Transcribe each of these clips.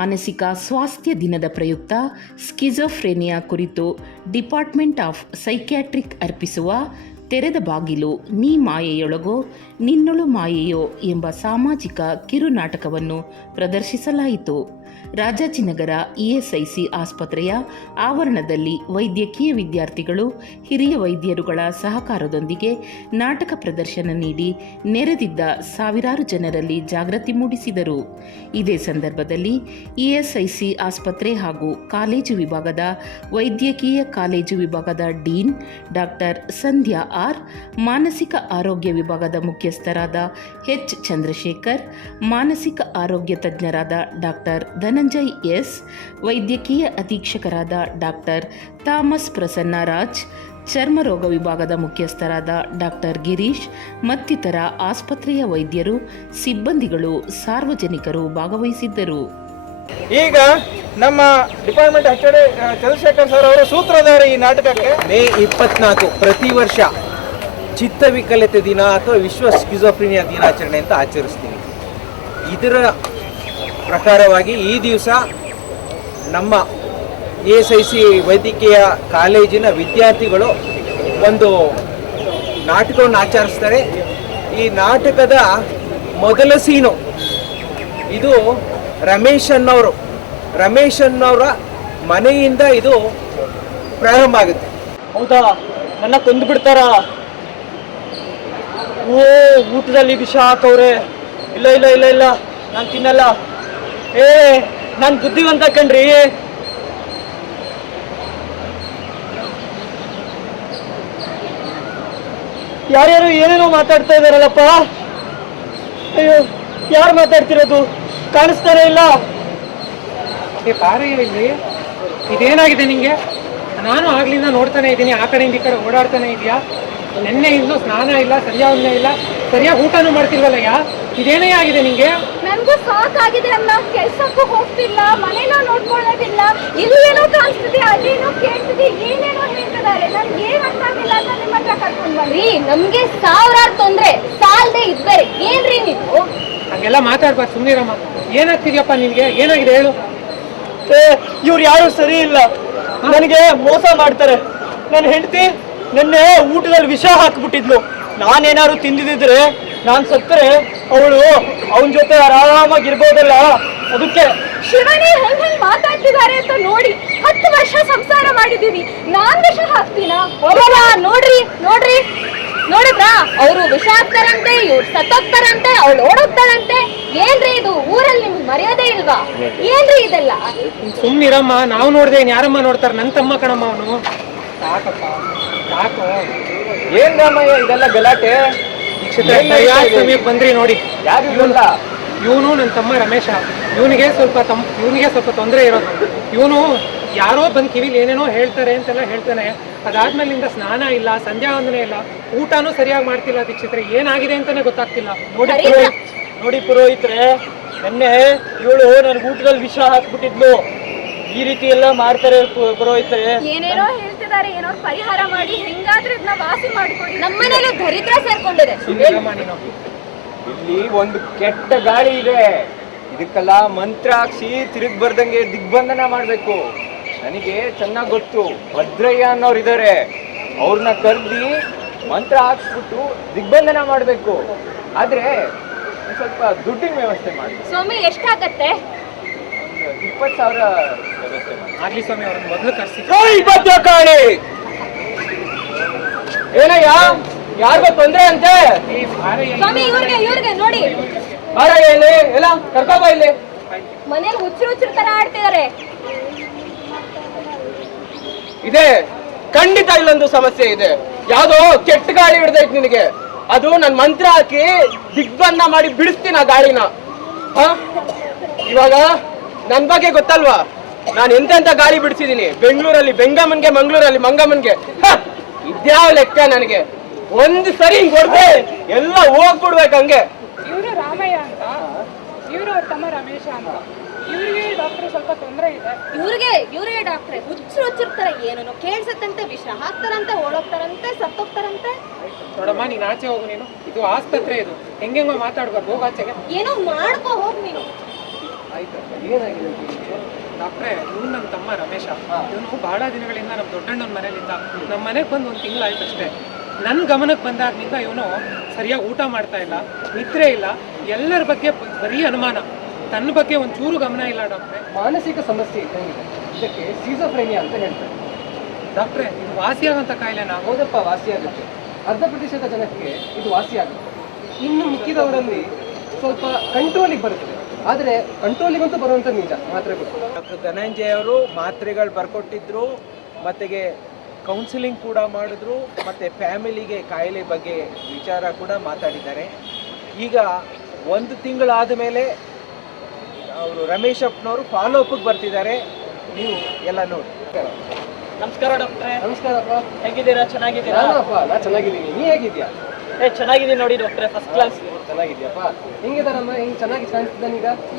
ಮಾನಸಿಕ ಸ್ವಾಸ್ಥ್ಯ ದಿನದ ಪ್ರಯುಕ್ತ ಸ್ಕಿಜೋಫ್ರೇನಿಯಾ ಕುರಿತು ಡಿಪಾರ್ಟ್ಮೆಂಟ್ ಆಫ್ ಸೈಕ್ಯಾಟ್ರಿಕ್ ಅರ್ಪಿಸುವ ತೆರೆದ ಬಾಗಿಲು ನೀ ಮಾಯೆಯೊಳಗೋ, ನಿನ್ನೊಳು ಮಾಯೆಯೋ ಎಂಬ ಸಾಮಾಜಿಕ ಕಿರುನಾಟಕವನ್ನು ಪ್ರದರ್ಶಿಸಲಾಯಿತು. ರಾಜಾಜಿನಗರ ಇಎಸ್ಐಸಿ ಆಸ್ಪತ್ರೆಯ ಆವರಣದಲ್ಲಿ ವೈದ್ಯಕೀಯ ವಿದ್ಯಾರ್ಥಿಗಳು, ಹಿರಿಯ ವೈದ್ಯರುಗಳ ಸಹಕಾರದೊಂದಿಗೆ ನಾಟಕ ಪ್ರದರ್ಶನ ನೀಡಿ ನೆರೆದಿದ್ದ ಸಾವಿರಾರು ಜನರಲ್ಲಿ ಜಾಗೃತಿ ಮೂಡಿಸಿದರು. ಇದೇ ಸಂದರ್ಭದಲ್ಲಿ ಇಎಸ್ಐಸಿ ಆಸ್ಪತ್ರೆ ಹಾಗೂ ಕಾಲೇಜು ವಿಭಾಗದ ವೈದ್ಯಕೀಯ ಕಾಲೇಜು ವಿಭಾಗದ ಡೀನ್ ಡಾಕ್ಟರ್ ಸಂಧ್ಯಾ ಆರ್, ಮಾನಸಿಕ ಆರೋಗ್ಯ ವಿಭಾಗದ ಮುಖ್ಯಸ್ಥರಾದ ಎಚ್. ಚಂದ್ರಶೇಖರ್, ಮಾನಸಿಕ ಆರೋಗ್ಯ ತಜ್ಞರಾದ ಡಾಕ್ಟರ್ ಧನಂಜಯ್ ಎಸ್ ವೈದ್ಯಕೀಯ ಅಧೀಕ್ಷಕರಾದ ಡಾಕ್ಟರ್ ಥಾಮಸ್ ಪ್ರಸನ್ನರಾಜ್ ಚರ್ಮರೋಗ ವಿಭಾಗದ ಮುಖ್ಯಸ್ಥರಾದ ಡಾಕ್ಟರ್ ಗಿರೀಶ್ ಮತ್ತಿತರ ಆಸ್ಪತ್ರೆಯ ವೈದ್ಯರು ಸಿಬ್ಬಂದಿಗಳು ಸಾರ್ವಜನಿಕರು ಭಾಗವಹಿಸಿದ್ದರು. ಈಗ ನಮ್ಮ ಡಿಪಾರ್ಟ್ಮೆಂಟ್ ಹೆಚ್ಡಿ ಚಂದ್ರಶೇಖರ್ ಸರ್ ಅವರ ಸೂತ್ರಧಾರ ಈ ನಾಟಕಕ್ಕೆ. ಮೇ ಇಪ್ಪತ್ನಾಲ್ಕು ಪ್ರತಿ ವರ್ಷ ಚಿತ್ತವಿಕಲತೆ ದಿನ ಅಥವಾ ವಿಶ್ವ ಸ್ಕಿಜೋಫ್ರಿನಿಯಾ ದಿನಾಚರಣೆ ಅಂತ ಆಚರಿಸ್ತೀವಿ. ಇದರ ಪ್ರಕಾರವಾಗಿ ಈ ದಿವಸ ನಮ್ಮ ಎ ಎಸ್ ಐ ಸಿ ವೈದ್ಯಕೀಯ ಕಾಲೇಜಿನ ವಿದ್ಯಾರ್ಥಿಗಳು ಒಂದು ನಾಟಕವನ್ನು ಆಚರಿಸ್ತಾರೆ. ಈ ನಾಟಕದ ಮೊದಲ ಸೀನು ಇದು ರಮೇಶ್ ಅನ್ನೋರು. ರಮೇಶ್ ಅನ್ನೋರ ಮನೆಯಿಂದ ಇದು ಪ್ರಾರಂಭ ಆಗುತ್ತೆ. ಹೌದಾ? ನನ್ನ ಕೊಂದು ಬಿಡ್ತಾರ? ಓ, ಊಟದಲ್ಲಿ ವಿಷ ಹಾಕವ್ರೆ. ಇಲ್ಲ ಇಲ್ಲ ಇಲ್ಲ ಇಲ್ಲ. ನಾನು ತಿನ್ನಲ್ಲ. ಏ, ನಾನು ಬುದ್ಧಿವಂತ ಕಣ್ರಿ. ಯಾರ್ಯಾರು ಏನೇನೋ ಮಾತಾಡ್ತಾ ಇದಾರಲ್ಲಪ್ಪ ಅಯ್ಯೋ, ಯಾರು ಮಾತಾಡ್ತಿರೋದು? ಕಾಣಿಸ್ತಾನೆ ಇಲ್ಲ. ಪಾರಯ್ಯ ಇಲ್ಲಿ ಇದೇನಾಗಿದೆ ನಿಂಗೆ? ನಾನು ಆಗ್ಲಿಂದ ನೋಡ್ತಾನೆ ಇದ್ದೀನಿ, ಆ ಕಡೆಯಿಂದ ಈ ಕಡೆ ಓಡಾಡ್ತಾನೆ ಇದೆಯಾ? ನೆನ್ನೆ ಇಂದು ಸ್ನಾನ ಇಲ್ಲ ಸರಿಯಾದ ಇಲ್ಲ. ಸರಿಯಾಗಿ ಊಟನೂ ಮಾಡ್ತಿಲ್ವಲ್ಲಯ್ಯ ಇದೇನೇ ಆಗಿದೆ ನಿಂಗೆ? ನನಗೂ ಸಾಕಾಗಿದೆ ಅಮ್ಮ. ಕೆಲ್ಸಕ್ಕೂ ಹೋಗ್ತಿಲ್ಲ ಮನೇನೂ ನೋಡ್ಕೊಳ್ಳೋದಿಲ್ಲ. ಇಲ್ಲಿ ಏನೋ ಕಾಣಿಸ್ತಿದೆ ಅದೇನೋ ಕೇಳ್ತಿದೆ ಏನೇನೋ ಹೇಳ್ತಿದ್ದಾರೆ. ನನ್ಗೆ ಏನ್ ಅರ್ಥ ಆಗಿಲ್ಲ ಅಂತ ನಿಮ್ಮ ಹತ್ರ ಕರ್ಕೊಂಡ್ ಬಂದ್ರಿ ನಮ್ಗೆ ಸಾವಿರಾರು ತೊಂದ್ರೆ. ಸಾಲ್ದೆ ಇದ್ದಾರೆ ಏನ್ರಿ ನೀವು? ಹಂಗೆಲ್ಲ ಮಾತಾಡ್ಬಾರ್ದು ಸುಮ್ಮನಿರಮ್ಮ ಏನಾಗ್ತಿದ್ಯಪ್ಪ ನಿನ್ಗೆ? ಏನಾಗಿದೆ ಹೇಳು. ಇವ್ರು ಯಾರು ಸರಿ ಇಲ್ಲ. ನನಗೆ ಮೋಸ ಮಾಡ್ತಾರೆ. ನನ್ನ ಹೆಂಡತಿ ನಿನ್ನೆ ಊಟದಲ್ಲಿ ವಿಷ ಹಾಕ್ಬಿಟ್ಟಿದ್ಲು. ನಾನೇನಾದ್ರು ತಿಂದಿದ್ರೆ ನಾನು ಸತ್ತರೆ ಅವಳು ಅವನ ಜೊತೆ ಆರಾಮಾಗಿ ಇರ್ಬೋದಲ್ಲ ಅದಕ್ಕೆ ಶಿವನೇ ಹೆಂಗ್ ಹೆಂಗ್ ಮಾತಾಡ್ತಿದ್ದಾರೆ ಅಂತ ನೋಡಿ ಹತ್ತು ವರ್ಷ ಸಂಸಾರ ಮಾಡಿದೀವಿ ನಾನ್ ವಿಷ ಹಾಕ್ತೀನಾ? ನೋಡ್ರಿ ನೋಡ್ರಿ. ನೋಡಿದ್ರಾ? ಅವರು ವಿಷ ಹಾಕ್ತಾರಂತೆ ಇವ್ರು ಸತ್ತೋಗ್ತಾರಂತೆ ಅವಳು ಓಡೋಗ್ತಾಳಂತೆ. ಏನ್ರಿ ಇದು? ಊರಲ್ಲಿ ನಿಮ್ಗೆ ಮರ್ಯಾದೆ ಇಲ್ವಾ? ಏನ್ರಿ ಇದೆಲ್ಲ? ಸುಮ್ಮನಿರಮ್ಮ ನಾವು ನೋಡ್ದೆ ಯಾರಮ್ಮ ನೋಡ್ತಾರೆ? ನನ್ನ ತಮ್ಮ ಕಣಮ್ಮ ಅವನು. ಸಾಕಪ್ಪ. ಸಾಕು ಏನ್ ರಾಮಯ್ಯ ಇದೆಲ್ಲ ಗಲಾಟೆ? ಬಂದ್ರಿ ನೋಡಿ. ಯಾರು ಇವನು ನನ್ನ ತಮ್ಮ ರಮೇಶ. ಇವನಿಗೆ ಸ್ವಲ್ಪ ತಮ್ ಇವನಿಗೆ ಸ್ವಲ್ಪ ತೊಂದರೆ ಇರೋದು. ಇವನು ಯಾರೋ ಬಂದ್ ಕಿವಿಲಿ ಏನೇನೋ ಹೇಳ್ತಾರೆ ಅಂತೆಲ್ಲ ಹೇಳ್ತಾನೆ. ಅದಾದ್ಮೇಲಿಂದ ಸ್ನಾನ ಇಲ್ಲ ಸಂಧ್ಯಾ ವಂದನೆ ಇಲ್ಲ ಊಟನೂ ಸರಿಯಾಗಿ ಮಾಡ್ತಿಲ್ಲ ದೀಕ್ಷಿತ್ರೆ ಏನಾಗಿದೆ ಅಂತಾನೆ ಗೊತ್ತಾಗ್ತಿಲ್ಲ. ನೋಡಿ ನೋಡಿ ಪುರೋಹಿತ್ರೆ ನೆನ್ನೆ ಇವಳು ನನ್ಗೆ ಊಟದಲ್ಲಿ ವಿಷ ಹಾಕ್ಬಿಟ್ಟಿದ್ಲು. ಈ ರೀತಿ ಎಲ್ಲ ಮಾಡ್ತಾರೆ ಪುರೋಹಿತರೆ. ಏನೇನೋ ಹೇಳ್ತಿದ್ದಾರೆ ಏನೋ ಪರಿಹಾರ ಮಾಡಿ ಹೆಂಗಾದ್ರೂ ಇದನ್ನ ವಾಸಿ ಮಾಡ್ಕೊಡಿ ನಮ್ಮನೇಲಿ ದರಿದ್ರ ಸೇರ್ಕೊಂಡಿದೆ. ಇಲ್ಲಿ ಒಂದು ಕೆಟ್ಟ ಗಾಳಿ ಇದೆ. ಇದಕ್ಕೆಲ್ಲ ಮಂತ್ರ ಹಾಕ್ಸಿ ತಿರುಗ್ ಬರ್ದಂಗೆ ದಿಗ್ಬಂಧನ ಮಾಡ್ಬೇಕು. ನನಗೆ ಚೆನ್ನಾಗಿ ಗೊತ್ತು. ಭದ್ರಯ್ಯ ಅನ್ನೋರು ಇದ್ದಾರೆ ಅವ್ರನ್ನ ಕರ್ದಿ ಮಂತ್ರ ಹಾಕ್ಸ್ಬಿಟ್ಟು ದಿಗ್ಬಂಧನ ಮಾಡಬೇಕು. ಆದ್ರೆ ಸ್ವಲ್ಪ ದುಡ್ಡಿನ ವ್ಯವಸ್ಥೆ ಮಾಡಿ. ಸ್ವಾಮಿ ಎಷ್ಟಾಗತ್ತೆ? ಇಪ್ಪತ್ತು ಸಾವಿರ ಆಗ್ಲಿ ಸ್ವಾಮಿ ಅವ್ರನ್ನ ಮೊದಲು ಕರ್ಸಿ. ಕಾಣಿ. ಏನಯ್ಯ? ಯಾರಿಗೋ ತೊಂದ್ರೆ ಅಂತೆ? ಸ್ವಾಮಿ ಇವ್ರಿಗೆ ಇವ್ರಿಗೆ ನೋಡಿ. ಬಾರ ಇಲ್ಲಿ ಎಲ್ಲ ಕರ್ಕೊಬ ಇಲ್ಲಿ. ಮನೇಲಿ ಹುಚ್ಚರು ಹುಚ್ಚರು ತರ ಆಡ್ತಿದ್ದಾರೆ ಇದೆ. ಖಂಡಿತ ಇಲ್ಲೊಂದು ಸಮಸ್ಯೆ ಇದೆ. ಯಾವ್ದೋ ಕೆಟ್ಟ ಗಾಳಿ ಹಿಡ್ದೈತ್ ನಿನಗೆ. ಅದು ನನ್ ಮಂತ್ರ ಹಾಕಿ ದಿಗ್ಬನ್ನ ಮಾಡಿ ಬಿಡಿಸ್ತೀನಿ ಆ ಗಾಳಿನ. ಹ? ಇವಾಗ ನನ್ ಬಗ್ಗೆ ಗೊತ್ತಲ್ವಾ? ನಾನು ಎಂತೆಂತ ಗಾಳಿ ಬಿಡ್ಸಿದೀನಿ? ಬೆಂಗಳೂರಲ್ಲಿ ಬೆಂಗಮ್ಮನ್ಗೆ ಮಂಗಳೂರಲ್ಲಿ ಮಂಗಮ್ಮನ್ಗೆ! ಇದ್ಯಾವ ಲೆಕ್ಕ ನನಗೆ? ಒಂದ್ ಸರಿ ಹಿಂಗ್ ಹೊಡ್ದೆ ಎಲ್ಲ ಹೋಗ್ಬಿಡ್ಬೇಕು ಹಂಗೆ. ಇವರು ರಾಮಯ್ಯ ಅಂತ. ಇವರು ಅವ್ರ ತಮ್ಮ ರಮೇಶ ಅಂತ. ಇವ್ರಿಗೆ ಡಾಕ್ಟರ್ ಸ್ವಲ್ಪ ತೊಂದರೆ ಇದೆ. ಇವ್ರಿಗೆ ಇವ್ರಿಗೆ ಡಾಕ್ಟ್ರೆ ಹುಚ್ಚರು ಹುಚ್ಚಿರ್ತಾರೆ ಏನೋ ಕೇಳ್ಸತ್ತಂತೆ ವಿಷ. ಹಾಕ್ತಾರಂತೆ ಓಡೋಗ್ತಾರಂತೆ ಸತ್ತೋಗ್ತಾರಂತೆ. ನೋಡಮ್ಮ ನೀನು ಆಚೆ ಹೋಗು ನೀನು. ಇದು ಆಸ್ಪತ್ರೆ ಇದು. ಹೆಂಗೆಂಗೋ ಮಾತಾಡ್ಬಾರ್ದು ಹೋಗ ಆಚೆಗೆ. ಏನೋ ಮಾಡ್ಕೋ ಹೋಗ್ ನೀನು. ಆಯ್ತು ಡಾಕ್ಟ್ರೆ ಇವ್ನು ನಮ್ಮ ತಮ್ಮ ರಮೇಶ. ಇವನು ಬಹಳ ದಿನಗಳಿಂದ ನಮ್ಮ ದೊಡ್ಡಣ್ಣನ ಮನೇಲಿದ್ದ ನಮ್ಮ ಮನೆಗೆ ಬಂದು ಒಂದು ತಿಂಗಳಾಯ್ತು ಅಷ್ಟೇ ನನ್ನ ಗಮನಕ್ಕೆ ಬಂದಾಗಿನಿಂದ ಇವನು ಸರಿಯಾಗಿ ಊಟ ಮಾಡ್ತಾ ಇಲ್ಲ ನಿದ್ರೆ ಇಲ್ಲ. ಎಲ್ಲರ ಬಗ್ಗೆ ಬರೀ ಅನುಮಾನ. ತನ್ನ ಬಗ್ಗೆ ಒಂಚೂರು ಚೂರು ಗಮನ ಇಲ್ಲ ಡಾಕ್ಟ್ರೆ. ಮಾನಸಿಕ ಸಮಸ್ಯೆ ಇದ್ದಂಗಿದೆ ಇದಕ್ಕೆ ಸೀಸೋಫ್ರೇನಿಯಾ ಅಂತ ಹೇಳ್ತಾರೆ. ಡಾಕ್ಟ್ರೆ ಇದು ವಾಸಿಯಾಗಂಥ ಕಾಯಿಲೆನಾ ಹೌದಪ್ಪ ವಾಸಿಯಾಗುತ್ತೆ ಅರ್ಧ ಪ್ರತಿಶತ ಜನಕ್ಕೆ ಇದು ವಾಸಿಯಾಗುತ್ತೆ ಇನ್ನು ಮಿಕ್ಕಿದವರಲ್ಲಿ ಸ್ವಲ್ಪ ಕಂಟ್ರೋಲಿಗೆ ಬರುತ್ತದೆ. ಆದರೆ ಕಂಟ್ರೋಲಿಗಂತೂ ಬರುವಂಥ ನಿಜ ಮಾತ್ರೆಗಳು ಡಾಕ್ಟರ್ ಧನಂಜಯ ಅವರು ಮಾತ್ರೆಗಳು ಬರ್ಕೊಟ್ಟಿದ್ರು ಮತ್ತೆಗೆ ಕೌನ್ಸಿಲಿಂಗ್ ಕೂಡ ಮಾಡಿದ್ರು ಮತ್ತು ಫ್ಯಾಮಿಲಿಗೆ ಕಾಯಿಲೆ ಬಗ್ಗೆ ವಿಚಾರ ಕೂಡ ಮಾತಾಡಿದ್ದಾರೆ. ಈಗ ಒಂದು ತಿಂಗಳಾದ ಮೇಲೆ ಅವರು ರಮೇಶ್ ಅಪ್ಪನವರು ಫಾಲೋ ಅಪ್ಗೆ ಬರ್ತಿದ್ದಾರೆ. ನೀವು ಎಲ್ಲ ನೋಡಿ. ನಮಸ್ಕಾರ ಡಾಕ್ಟ್ರೆ. ನಮಸ್ಕಾರಪ್ಪ ಹೇಗಿದ್ದೀರಾ? ಚೆನ್ನಾಗಿದ್ದೀರಾ? ನಾ ಚೆನ್ನಾಗಿದ್ದೀನಿ. ನೀ ಹೇಗಿದ್ಯಾ ಏ ಚೆನ್ನಾಗಿದ್ದೀನಿ ನೋಡಿ ಡಾಕ್ಟ್ರೆ ಫಸ್ಟ್ ಕ್ಲಾಸ್ ಚೆನ್ನಾಗಿದ್ಯಪ್ಪ? ಹೆಂಗಿದಾರಮ್ಮ ಹೆಂಗ್ ಚೆನ್ನಾಗಿ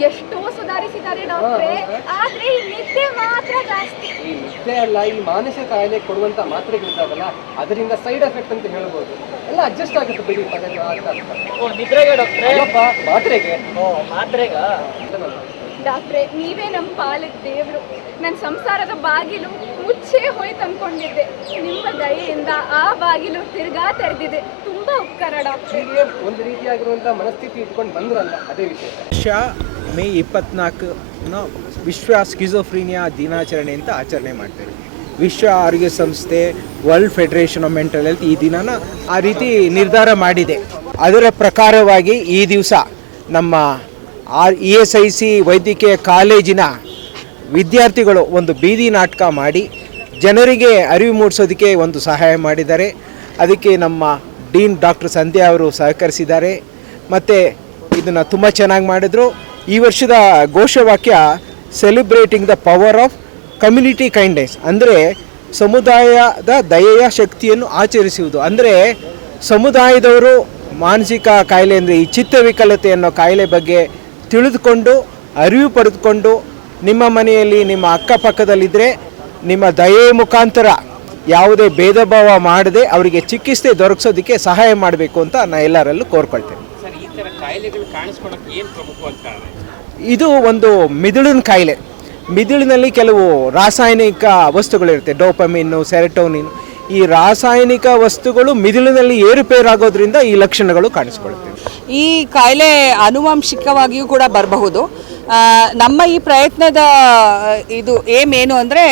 ಎಷ್ಟೋ ಸುಧಾರಿಸಿದ್ದಾರೆ ಡಾಕ್ಟ್ರೆ ಆದ್ರೆ ಈ ನಿದ್ದೆ ಮಾತ್ರ ಜಾಸ್ತಿ. ಈ ನಿದ್ದೆ ಅಲ್ಲ ಈ ಮಾನಸಿಕ ಕಾಯಿಲೆ ಕೊಡುವಂತ ಮಾತ್ರೆಗಳಿದ್ದಾವಲ್ಲ ಅದರಿಂದ ಸೈಡ್ ಎಫೆಕ್ಟ್ ಅಂತ ಹೇಳ್ಬೋದು. ಎಲ್ಲ ಅಡ್ಜಸ್ಟ್ ಆಗುತ್ತೆ ಬಿಡಿ ಪದೇ ಆಗ್ತಾ ಆಗ್ತಾ. ಓ ನಿದ್ರೆಗೆ ಡಾಕ್ಟ್ರೆ? ಅಲ್ಲಪ್ಪ ಮಾತ್ರೆಗೆ? ಓ ಮಾತ್ರೆಗ? ಡಾಕ್ಟ್ರೆ ನೀವೇ ನಮ್ಮ ಪಾಲಕ್ ದೇವ್ರು. ನನ್ನ ಸಂಸಾರದ ಬಾಗಿಲು ಮುಚ್ಚೇ ಹೋಯ್ತು ಅನ್ಕೊಂಡಿದ್ದೆ. ನಿಮ್ಮ ದಯೆಯಿಂದ ಆ ಬಾಗಿಲು ತಿರ್ಗಾ ತೆರೆದಿದೆ. ತುಂಬಾ ಉಪಕಾರ ಡಾಕ್ಟರ್ ಒಂದು ಮನಸ್ಥಿತಿ ಇಟ್ಕೊಂಡು ಬಂದ್ರಲ್ಲ ಅದೇ ವಿಷಯ. ವರ್ಷ ಮೇ ಇಪ್ಪತ್ನಾಲ್ಕು ವಿಶ್ವ ಸ್ಕಿಜೋಫ್ರೀನಿಯಾ ದಿನಾಚರಣೆ ಅಂತ ಆಚರಣೆ ಮಾಡ್ತಾರೆ ವಿಶ್ವ ಆರೋಗ್ಯ ಸಂಸ್ಥೆ world federation of mental health ಈ ದಿನನ ಆ ರೀತಿ ನಿರ್ಧಾರ ಮಾಡಿದೆ. ಅದರ ಪ್ರಕಾರವಾಗಿ ಈ ದಿವಸ ನಮ್ಮ R E S I C ವೈದ್ಯಕೀಯ ಕಾಲೇಜಿನ ವಿದ್ಯಾರ್ಥಿಗಳು ಒಂದು ಬೀದಿ ನಾಟಕ ಮಾಡಿ ಜನರಿಗೆ ಅರಿವು ಮೂಡಿಸೋದಕ್ಕೆ ಒಂದು ಸಹಾಯ ಮಾಡಿದ್ದಾರೆ. ಅದಕ್ಕೆ ನಮ್ಮ ಡೀನ್ ಡಾಕ್ಟರ್ ಸಂಧ್ಯಾ ಅವರು ಸಹಕರಿಸಿದ್ದಾರೆ. ಮತ್ತು ಇದನ್ನು ತುಂಬ ಚೆನ್ನಾಗಿ ಮಾಡಿದರು. ಈ ವರ್ಷದ ಘೋಷವಾಕ್ಯ celebrating the power of community kindness ಅಂದರೆ ಸಮುದಾಯದ ದಯೆಯ ಶಕ್ತಿಯನ್ನು ಆಚರಿಸುವುದು. ಅಂದರೆ ಸಮುದಾಯದವರು ಮಾನಸಿಕ ಕಾಯಿಲೆ ಅಂದರೆ ಈ ಚಿತ್ತವಿಕಲತೆ ಅನ್ನೋ ಕಾಯಿಲೆ ಬಗ್ಗೆ ತಿಳಿದುಕೊಂಡು, ಅರಿವು ಪಡೆದುಕೊಂಡು ನಿಮ್ಮ ಮನೆಯಲ್ಲಿ ನಿಮ್ಮ ಅಕ್ಕಪಕ್ಕದಲ್ಲಿದ್ದರೆ ನಿಮ್ಮ ದಯೆಯ ಮುಖಾಂತರ ಯಾವುದೇ ಭೇದ ಭಾವ ಮಾಡದೆ ಅವರಿಗೆ ಚಿಕಿತ್ಸೆ ದೊರಕಿಸೋದಕ್ಕೆ ಸಹಾಯ ಮಾಡಬೇಕು ಅಂತ ನಾನು ಎಲ್ಲರಲ್ಲೂ ಕೋರ್ಕೊಳ್ತೇನೆ. ಇದು ಒಂದು ಮಿದುಳಿನ ಕಾಯಿಲೆ. ಮಿದುಳಿನಲ್ಲಿ ಕೆಲವು ರಾಸಾಯನಿಕ ವಸ್ತುಗಳಿರುತ್ತೆ ಡೋಪಮಿನ್ನು ಸೆರೆಟೋನಿನ್. ಈ ರಾಸಾಯನಿಕ ವಸ್ತುಗಳು ಮಿದುಳಿನಲ್ಲಿ ಏರುಪೇರಾಗೋದ್ರಿಂದ ಈ ಲಕ್ಷಣಗಳು ಕಾಣಿಸ್ಕೊಳ್ಳುತ್ತೆ ಈ ಕಾಯಿಲೆ ಆನುವಂಶಿಕವಾಗಿಯೂ ಕೂಡ ಬರಬಹುದು. ನಮ್ಮ ಈ ಪ್ರಯತ್ನದ ಇದು ಏಮ್ ಏನು ಅಂದರೆ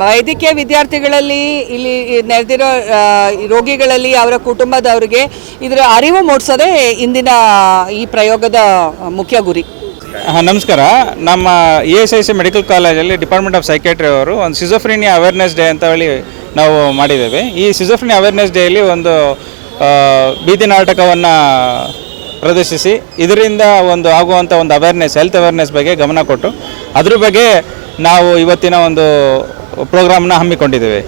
ವೈದ್ಯಕೀಯ ವಿದ್ಯಾರ್ಥಿಗಳಲ್ಲಿ ಇಲ್ಲಿ ನೆರೆದಿರೋ ರೋಗಿಗಳಲ್ಲಿ ಅವರ ಕುಟುಂಬದವರಿಗೆ ಇದರ ಅರಿವು ಮೂಡಿಸೋದೇ ಇಂದಿನ ಈ ಪ್ರಯೋಗದ ಮುಖ್ಯ ಗುರಿ. ಹಾಂ, ನಮಸ್ಕಾರ. ನಮ್ಮ E S I C medical ಕಾಲೇಜಲ್ಲಿ ಡಿಪಾರ್ಟ್ಮೆಂಟ್ ಆಫ್ ಸೈಕ್ಯಾಟ್ರಿ ಅವರು ಒಂದು ಸಿಜೋಫ್ರಿನಿಯಾ ಅವೇರ್ನೆಸ್ ಡೇ ಅಂತ ಹೇಳಿ ನಾವು ಮಾಡಿದ್ದೇವೆ. ಈ ಸಿಜೋಫ್ರಿನಿಯಾ ಅವೇರ್ನೆಸ್ ಡೇಯಲ್ಲಿ ಒಂದು ಬೀದಿ ನಾಟಕವನ್ನು ಪ್ರದರ್ಶಿಸಿ, ಇದರಿಂದ ಒಂದು ಆಗುವಂಥ ಒಂದು ಅವೇರ್ನೆಸ್ ಹೆಲ್ತ್ ಅವೇರ್ನೆಸ್ ಬಗ್ಗೆ ಗಮನ ಕೊಟ್ಟು, ಅದ್ರ ಬಗ್ಗೆ ನಾವು ಇವತ್ತಿನ ಒಂದು ಪ್ರೋಗ್ರಾಮ್ನ ಹಮ್ಮಿಕೊಂಡಿದ್ದೇವೆ.